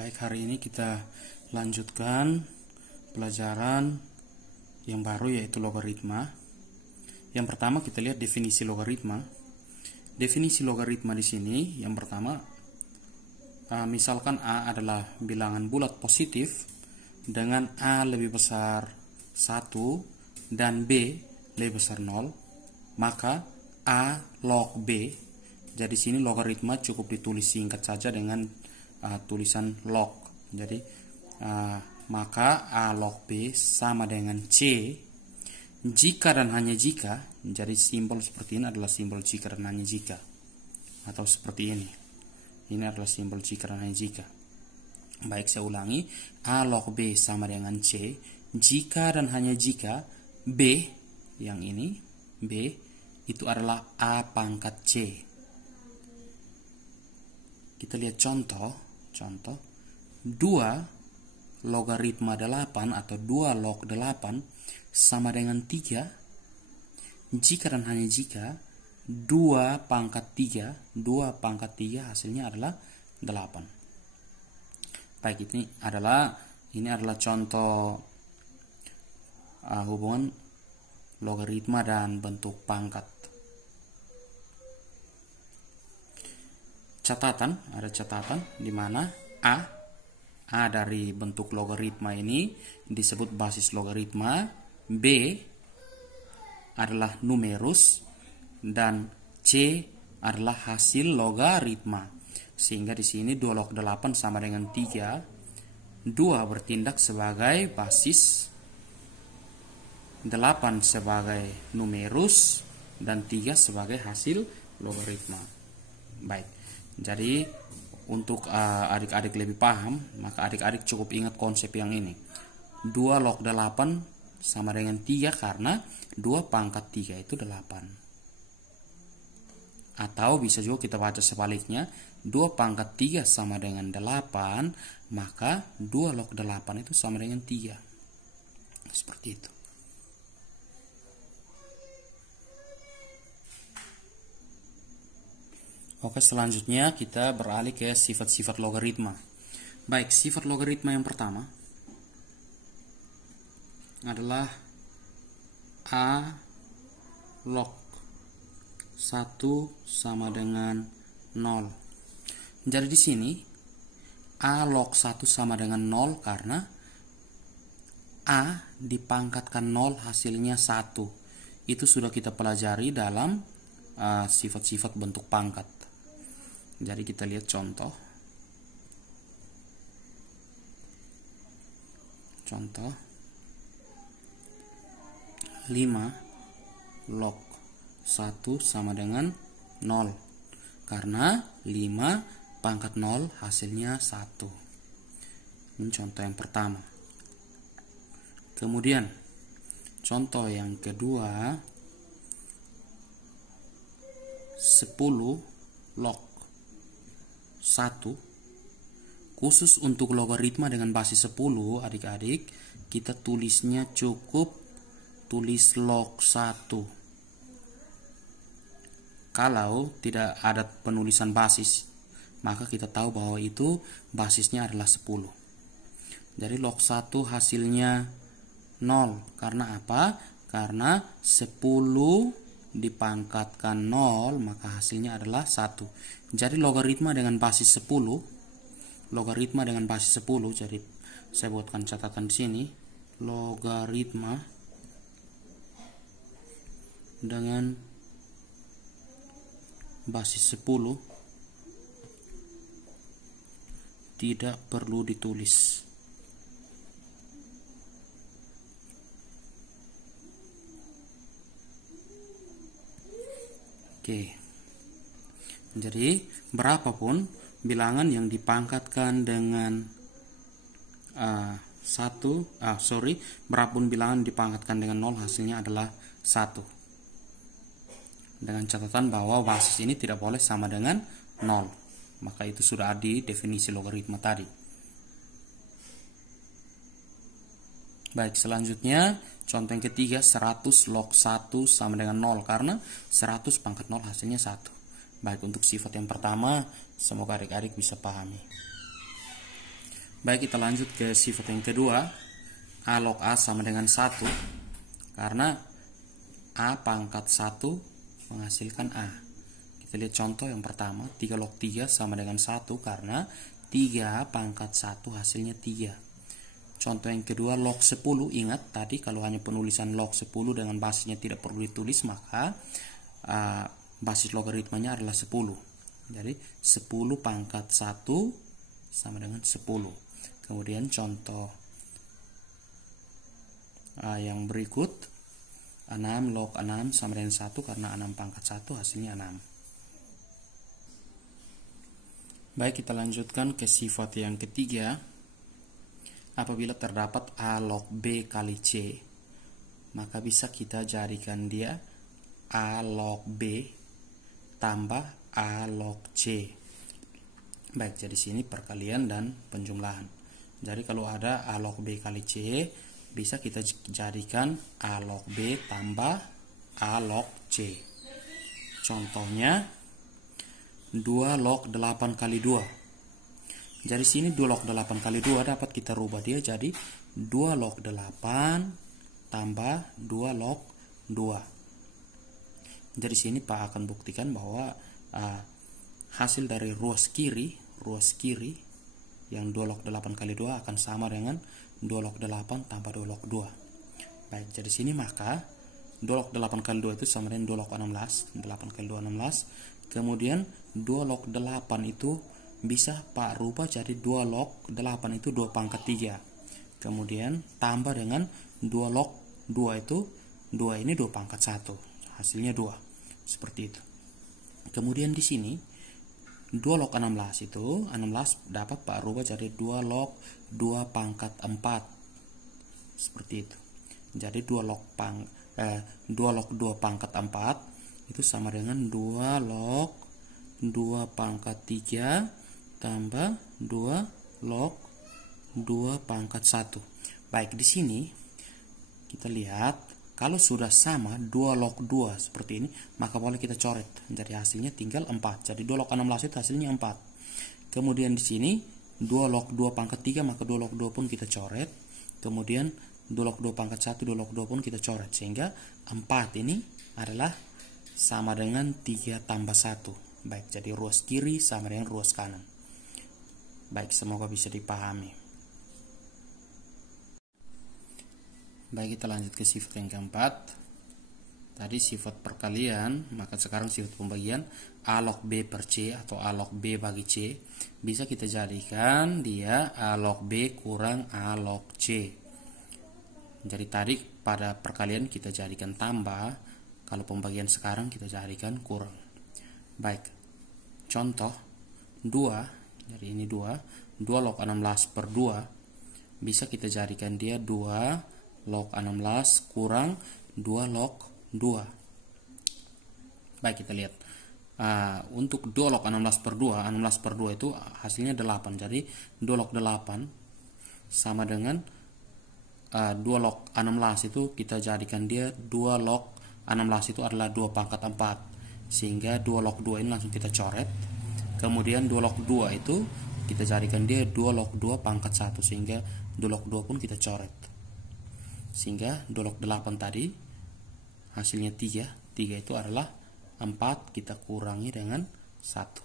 Baik, hari ini kita lanjutkan pelajaran yang baru, yaitu logaritma. Yang pertama kita lihat definisi logaritma. Definisi logaritma di sini yang pertama, misalkan A adalah bilangan bulat positif dengan A lebih besar 1 dan B lebih besar 0, maka A log B. Jadi sini logaritma cukup ditulis singkat saja dengan tulisan log. Jadi maka A log B sama dengan C jika dan hanya jika. Jadi simbol seperti ini adalah simbol jika dan hanya jika, atau seperti ini. Ini adalah simbol jika dan hanya jika. Baik, saya ulangi. A log B sama dengan C jika dan hanya jika B, yang ini B, itu adalah A pangkat C. Kita lihat contoh 2 logaritma 8 atau 2 log 8 sama dengan 3 jika dan hanya jika 2 pangkat 3 hasilnya adalah 8. Baik, ini adalah contoh hubungan logaritma dan bentuk pangkat. Ada catatan di mana A dari bentuk logaritma ini disebut basis logaritma, B adalah numerus, dan C adalah hasil logaritma. Sehingga di sini 2 log 8 sama dengan 3. 2 bertindak sebagai basis, 8 sebagai numerus, dan 3 sebagai hasil logaritma. Baik. Jadi untuk adik-adik lebih paham, maka adik-adik cukup ingat konsep yang ini. 2 log 8 sama dengan 3 karena 2 pangkat 3 itu 8. Atau bisa juga kita baca sebaliknya, 2 pangkat 3 sama dengan 8, maka 2 log 8 itu sama dengan 3. Seperti itu. Oke, selanjutnya kita beralih ke sifat-sifat logaritma. Baik, sifat logaritma yang pertama adalah A log 1 sama dengan 0. Jadi di sini A log 1 sama dengan 0 karena A dipangkatkan 0 hasilnya 1. Itu sudah kita pelajari dalam sifat-sifat bentuk pangkat. Jadi kita lihat contoh 5 log 1 sama dengan 0 karena 5 pangkat 0 hasilnya 1. Ini contoh yang pertama. Kemudian contoh yang kedua, 10 log 1. Khusus untuk logaritma dengan basis 10, adik-adik, kita tulisnya cukup tulis log 1. Kalau tidak ada penulisan basis, maka kita tahu bahwa itu basisnya adalah 10. Jadi log 1 hasilnya 0. Karena apa? Karena 10 dipangkatkan 0, maka hasilnya adalah 1. Jadi logaritma dengan basis 10, jadi saya buatkan catatan di sini, logaritma dengan basis 10 tidak perlu ditulis. Oke. Jadi berapapun bilangan yang dipangkatkan dengan berapapun bilangan dipangkatkan dengan 0 hasilnya adalah 1. Dengan catatan bahwa basis ini tidak boleh sama dengan 0. Maka itu sudah ada di definisi logaritma tadi. Baik, selanjutnya contoh yang ketiga, 100 log 1 sama dengan 0 karena 100 pangkat 0 hasilnya 1. Baik, untuk sifat yang pertama, semoga adik-adik bisa pahami. Baik, kita lanjut ke sifat yang kedua. A log A sama dengan 1. Karena A pangkat 1 menghasilkan A. Kita lihat contoh yang pertama. 3 log 3 sama dengan 1. Karena 3 pangkat 1 hasilnya 3. Contoh yang kedua, log 10. Ingat tadi kalau hanya penulisan log 10 dengan basisnya tidak perlu ditulis, maka basis logaritmanya adalah 10. Jadi 10 pangkat 1 sama dengan 10. Kemudian contoh yang berikut, 6 log 6 sama dengan 1 karena 6 pangkat 1 hasilnya 6. Baik, kita lanjutkan ke sifat yang ketiga. Apabila terdapat A log B kali C, maka bisa kita jadikan dia A log B tambah A log C. Baik, jadi sini perkalian dan penjumlahan. Jadi kalau ada A log B kali C, bisa kita jadikan A log B tambah A log C. Contohnya 2 log 8 kali 2. Jadi sini 2 log 8 kali 2 dapat kita rubah dia jadi 2 log 8 tambah 2 log 2. Jadi sini Pak akan buktikan bahwa hasil dari ruas kiri yang 2 log 8 kali 2 akan sama dengan 2 log 8 tambah 2 log 2. Baik, jadi sini maka 2 log 8 kali 2 itu sama dengan 2 log 16. 8 kali 2 16. Kemudian 2 log 8 itu bisa Pak rubah jadi 2 log 8 itu 2 pangkat 3. Kemudian tambah dengan 2 log 2 itu 2 ini 2 pangkat 1. Hasilnya 2. Seperti itu. Kemudian di sini 2 log 16 itu 16 dapat Pak rubah jadi 2 log 2 pangkat 4. Seperti itu. Jadi 2 log 2 pangkat 4 itu sama dengan 2 log 2 pangkat 3 tambah 2 log 2 pangkat 1. Baik, di sini kita lihat kalau sudah sama 2 log 2 seperti ini, maka boleh kita coret. Jadi hasilnya tinggal 4. Jadi 2 log 16 itu hasilnya 4. Kemudian di sini 2 log 2 pangkat 3, maka 2 log 2 pun kita coret. Kemudian 2 log 2 pangkat 1, 2 log 2 pun kita coret. Sehingga 4 ini adalah sama dengan 3 tambah 1. Baik, jadi ruas kiri sama dengan ruas kanan. Baik, semoga bisa dipahami. Baik, kita lanjut ke sifat yang keempat. Tadi sifat perkalian, maka sekarang sifat pembagian. A log B per C atau A log B bagi C bisa kita jadikan dia A log B kurang A log C. Jadi tadi pada perkalian kita jadikan tambah, kalau pembagian sekarang kita jadikan kurang. Baik, contoh 2, jadi ini 2 log 16 per 2 bisa kita jadikan dia 2 log 16 kurang 2 log 2. Baik, kita lihat. Untuk 2 log 16 per 2, 16 per 2 itu hasilnya 8. Jadi 2 log 8 sama dengan 2 log 16 itu kita jadikan dia 2 log 16 itu adalah 2 pangkat 4. Sehingga 2 log 2 ini langsung kita coret. Kemudian 2 log 2 itu kita jadikan dia 2 log 2 pangkat 1. Sehingga 2 log 2 pun kita coret. Sehingga 2 log 8 tadi hasilnya 3. 3 itu adalah 4 kita kurangi dengan 1.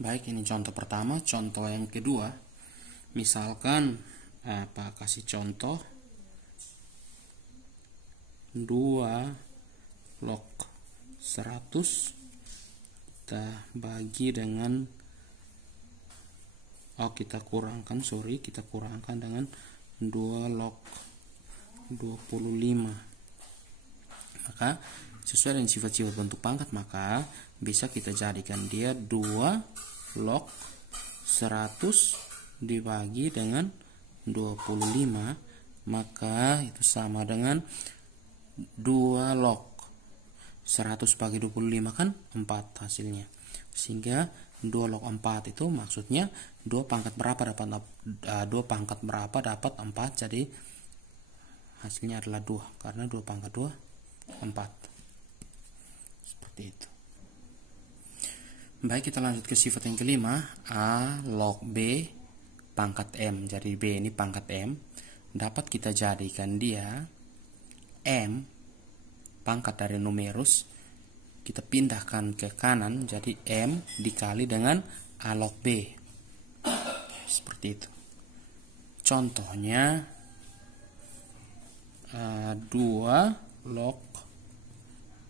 Baik, ini contoh pertama. Contoh yang kedua, misalkan kasih contoh 2 log 100 kita bagi dengan kita kurangkan dengan 2 log 25. Maka sesuai dengan sifat-sifat bentuk pangkat, maka bisa kita jadikan dia 2 log 100 dibagi dengan 25, maka itu sama dengan 2 log 100 bagi 25 kan 4 hasilnya. Sehingga 2 log 4 itu maksudnya 2 pangkat berapa dapat 4, jadi hasilnya adalah 2 karena 2 pangkat 2 4. Seperti itu. Baik, kita lanjut ke sifat yang kelima, A log B pangkat M. Jadi B ini pangkat M, dapat kita jadikan dia M pangkat dari numerus, kita pindahkan ke kanan, jadi M dikali dengan A log B. Seperti itu. Contohnya 2 log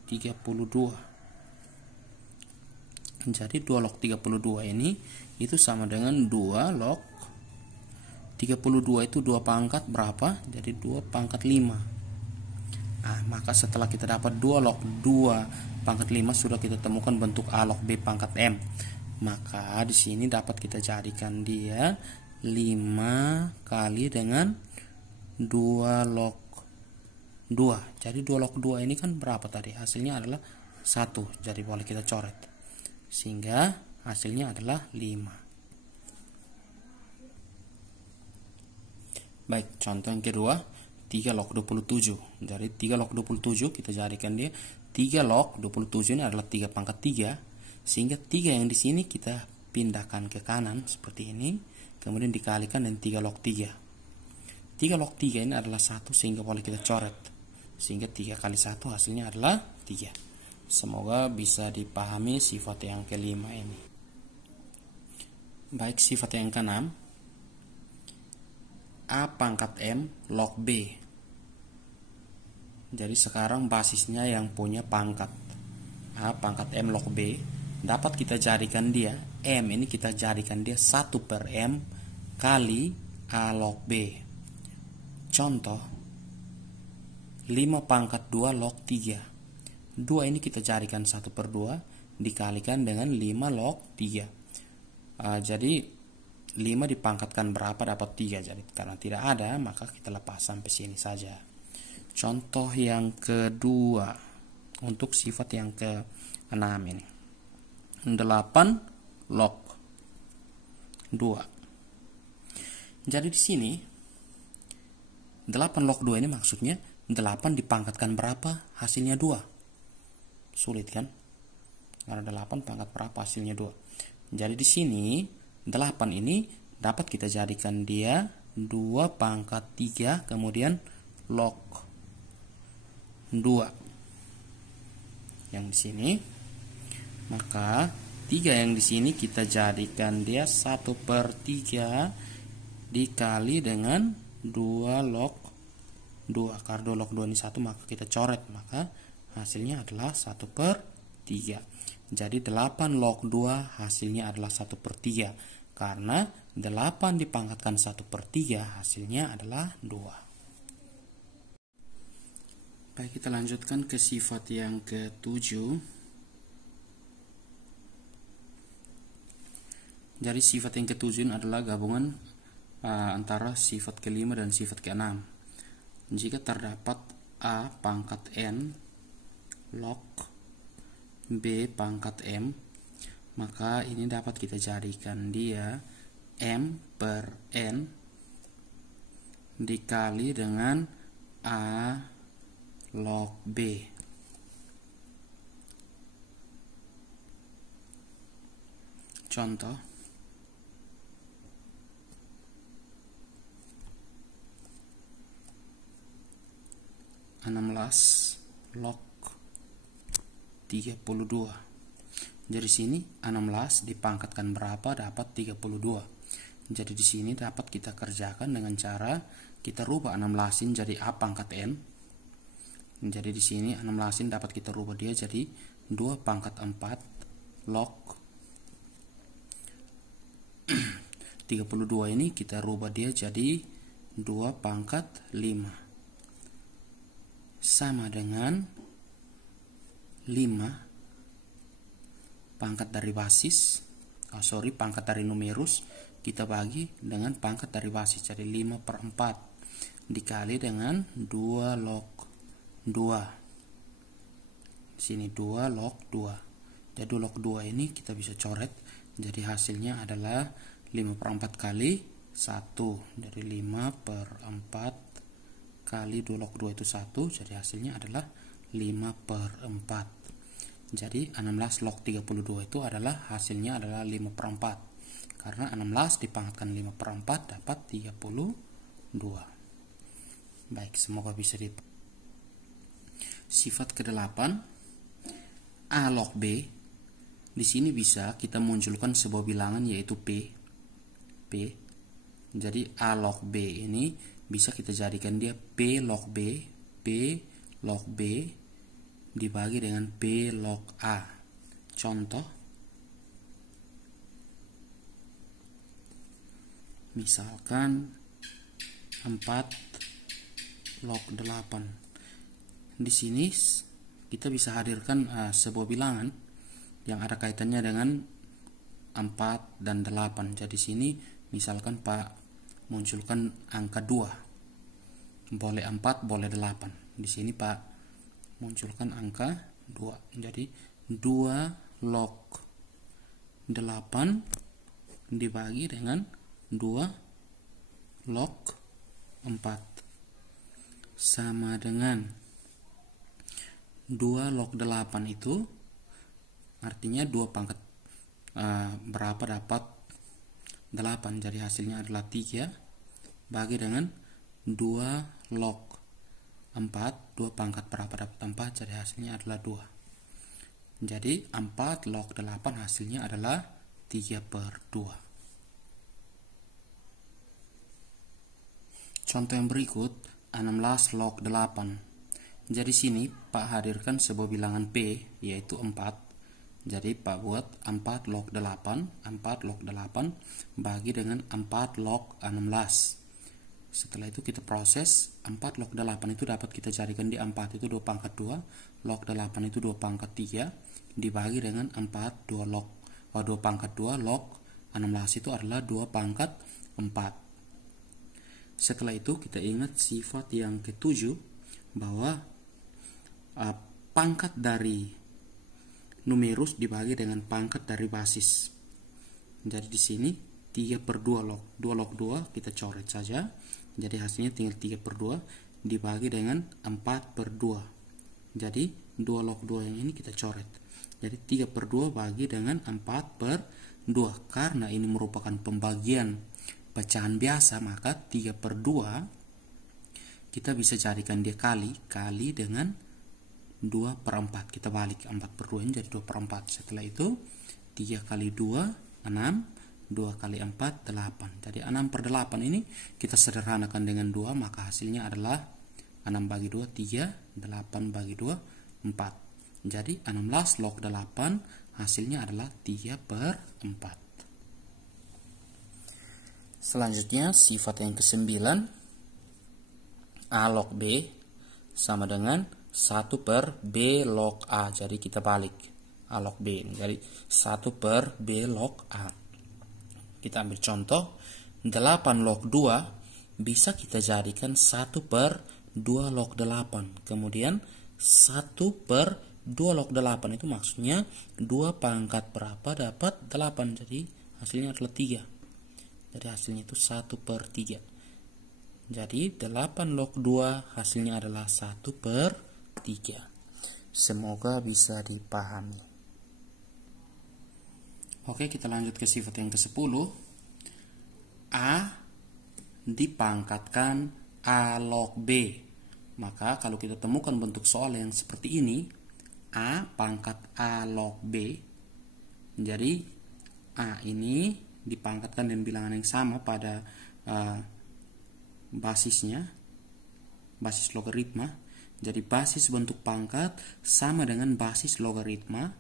32. Jadi 2 log 32 ini itu sama dengan 2 log 32 itu 2 pangkat berapa? Jadi 2 pangkat 5. Maka setelah kita dapat 2 log 2 pangkat 5, sudah kita temukan bentuk A log B pangkat M. Maka di sini dapat kita jadikan dia 5 kali dengan 2 log 2. Jadi 2 log 2 ini kan berapa tadi? Hasilnya adalah 1. Jadi boleh kita coret. Sehingga hasilnya adalah 5. Baik, contoh yang kedua, 3 log 27. Jadi 3 log 27 kita jadikan dia 3 log 27 ini adalah 3 pangkat 3. Sehingga 3 yang di sini kita pindahkan ke kanan seperti ini, kemudian dikalikan dengan 3 log 3. 3 log 3 ini adalah 1, sehingga boleh kita coret. Sehingga 3 kali 1 hasilnya adalah 3. Semoga bisa dipahami sifat yang kelima ini. Baik, sifat yang keenam, A pangkat M log B. Jadi sekarang basisnya yang punya pangkat A pangkat M log B, dapat kita jadikan dia M ini kita jadikan dia 1 per M kali A log B. Contoh 5 pangkat 2 log 3. 2 ini kita carikan 1 per 2 dikalikan dengan 5 log 3. Jadi 5 dipangkatkan berapa dapat 3. Jadi karena tidak ada, maka kita lepas sampai sini saja. Contoh yang kedua, untuk sifat yang ke-6 ini, 8 log 2. Jadi di sini 8 log 2 ini maksudnya 8 dipangkatkan berapa? Hasilnya 2. Sulit kan? Karena 8 pangkat berapa hasilnya 2. Jadi di sini 8 ini dapat kita jadikan dia 2 pangkat 3 kemudian log 2. Yang di sini, maka 3 yang di sini kita jadikan dia 1 per 3 dikali dengan 2 log 2. Karena 2 log 2 ini 1, maka kita coret, maka hasilnya adalah 1 per 3. Jadi 8 log 2 hasilnya adalah 1 per 3. Karena 8 dipangkatkan 1 per 3 hasilnya adalah 2. Baik, kita lanjutkan ke sifat yang ke-7. Jadi sifat yang ke-7 adalah gabungan antara sifat ke-5 dan sifat ke-6. Jika terdapat A pangkat N log B pangkat M, maka ini dapat kita jadikan dia M per N dikali dengan A log B. Contoh 16 log 32. Jadi sini 16 dipangkatkan berapa? Dapat 32. Jadi di sini dapat kita kerjakan dengan cara kita rubah 16 jadi A pangkat N. Jadi di sini 16 dapat kita rubah dia jadi 2 pangkat 4 log 32 ini kita rubah dia jadi 2 pangkat 5 sama dengan 5 pangkat dari basis, pangkat dari numerus kita bagi dengan pangkat dari basis, jadi 5 per 4 dikali dengan 2 log 2. Di sini 2 log 2. Jadi 2 log 2 ini kita bisa coret, jadi hasilnya adalah 5 per 4 kali 1, dari 5 per 4 kali 2 log 2 itu 1, jadi hasilnya adalah 5 per 4. Jadi 16 log 32 itu adalah hasilnya adalah 5/4. Karena 16 dipangkatkan 5/4 dapat 32. Baik, semoga bisa Sifat ke-8, A log B. Di sini bisa kita munculkan sebuah bilangan yaitu P. Jadi A log B ini bisa kita jadikan dia P log B dibagi dengan P log A. Contoh, misalkan 4 log 8. Di sini kita bisa hadirkan sebuah bilangan yang ada kaitannya dengan 4 dan 8. Jadi sini misalkan Pak munculkan angka 2. Boleh 4, boleh 8. Di sini Pak munculkan angka 2. Jadi 2 log 8 dibagi dengan 2 log 4 sama dengan 2 log 8 itu artinya 2 pangkat berapa dapat 8. Jadi hasilnya adalah 3 bagi dengan 2 log 4. 2 pangkat berapa dapat 4. Jadi hasilnya adalah 2. Jadi 4 log 8 hasilnya adalah 3/2. Contoh yang berikut 16 log 8. Jadi sini Pak hadirkan sebuah bilangan P yaitu 4. Jadi Pak buat 4 log 8 bagi dengan 4 log 16. Setelah itu kita proses 4 log 8 itu dapat kita jadikan di 4 itu 2 pangkat 2, log 8 itu 2 pangkat 3 dibagi dengan 4 2 pangkat 2 log 16 itu adalah 2 pangkat 4. Setelah itu kita ingat sifat yang ke-7 bahwa pangkat dari numerus dibagi dengan pangkat dari basis. Jadi di sini 3/2 log 2 kita coret saja. Jadi hasilnya tinggal 3/2 dibagi dengan 4/2. Jadi 2 log 2 yang ini kita coret. Jadi 3/2 bagi dengan 4/2. Karena ini merupakan pembagian pecahan biasa, maka 3/2 kita bisa jadikan dia kali dengan 2/4. Kita balik 4/2 jadi 2/4. Setelah itu 3 kali 2 6, 2 kali 4 8. Jadi 6/8 ini kita sederhanakan dengan 2, maka hasilnya adalah 6 bagi 2 3, 8 bagi 2 4. Jadi 16 log 8 hasilnya adalah 3/4. Selanjutnya sifat yang ke-9, A log B sama dengan 1/B log A. Jadi kita balik A log B. Jadi 1/B log A. Kita ambil contoh 8 log 2 bisa kita jadikan 1/2 log 8. Kemudian 1/2 log 8 itu maksudnya 2 pangkat berapa dapat 8. Jadi hasilnya adalah 3. Jadi hasilnya itu 1/3. Jadi 8 log 2 hasilnya adalah 1/3. Semoga bisa dipahami. Oke, kita lanjut ke sifat yang ke-10. A dipangkatkan A log B. Maka kalau kita temukan bentuk soal yang seperti ini, A pangkat A log B. Jadi A ini dipangkatkan dengan bilangan yang sama pada basisnya, basis logaritma. Jadi basis bentuk pangkat sama dengan basis logaritma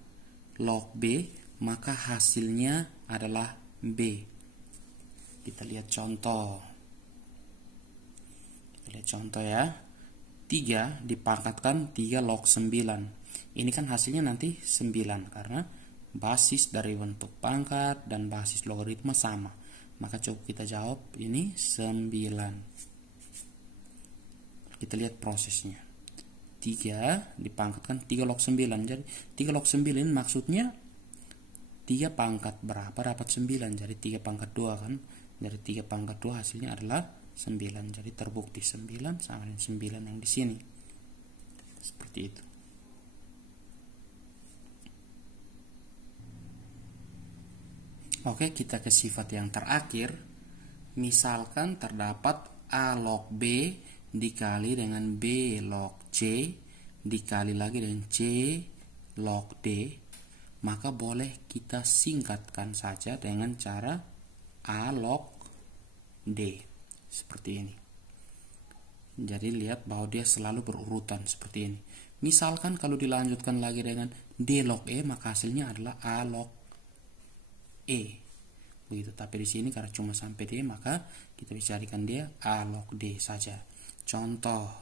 log B, maka hasilnya adalah B. Kita lihat contoh. Ya. 3 dipangkatkan 3 log 9. Ini kan hasilnya nanti 9 karena basis dari bentuk pangkat dan basis logaritma sama. Maka coba kita jawab ini 9. Kita lihat prosesnya. 3 dipangkatkan 3 log 9. Jadi 3 log 9 maksudnya 3 pangkat berapa dapat 9. Jadi 3 pangkat 2 kan. Dari 3 pangkat 2 hasilnya adalah 9. Jadi terbukti 9 sama dengan 9 yang di sini. Seperti itu. Oke, kita ke sifat yang terakhir. Misalkan terdapat A log B dikali dengan B log C dikali lagi dengan C log D, maka boleh kita singkatkan saja dengan cara A log D seperti ini. Jadi lihat bahwa dia selalu berurutan seperti ini. Misalkan kalau dilanjutkan lagi dengan D log E, maka hasilnya adalah A log E. Begitu. Tapi di sini karena cuma sampai D, maka kita bisa carikan dia A log D saja. Contoh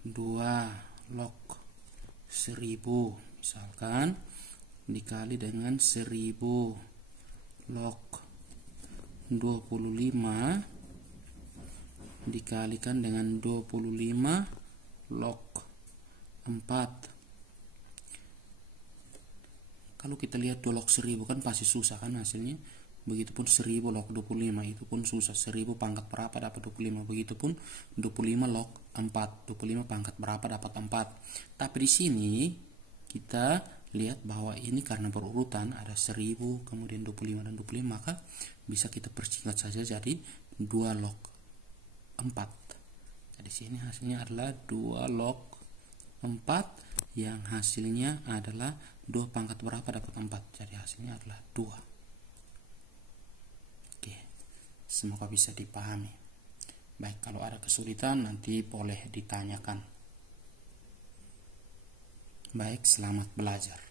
2 log 1000 misalkan dikali dengan 1000 log 25 dikalikan dengan 25 log 4. Kalau kita lihat 2 log 1000 kan pasti susah kan hasilnya. Begitupun 1000 log 25 itu pun susah. 1000 pangkat berapa dapat 25. Begitupun 25 log 4. 25 pangkat berapa dapat 4. Tapi di sini kita lihat bahwa ini karena berurutan ada 1000 kemudian 25 dan 25, maka bisa kita persingkat saja jadi 2 log 4. Jadi sini hasilnya adalah 2 log 4 yang hasilnya adalah 2 pangkat berapa dapat 4. Jadi hasilnya adalah 2. Oke, semoga bisa dipahami. Baik, kalau ada kesulitan nanti boleh ditanyakan. Baik, selamat belajar.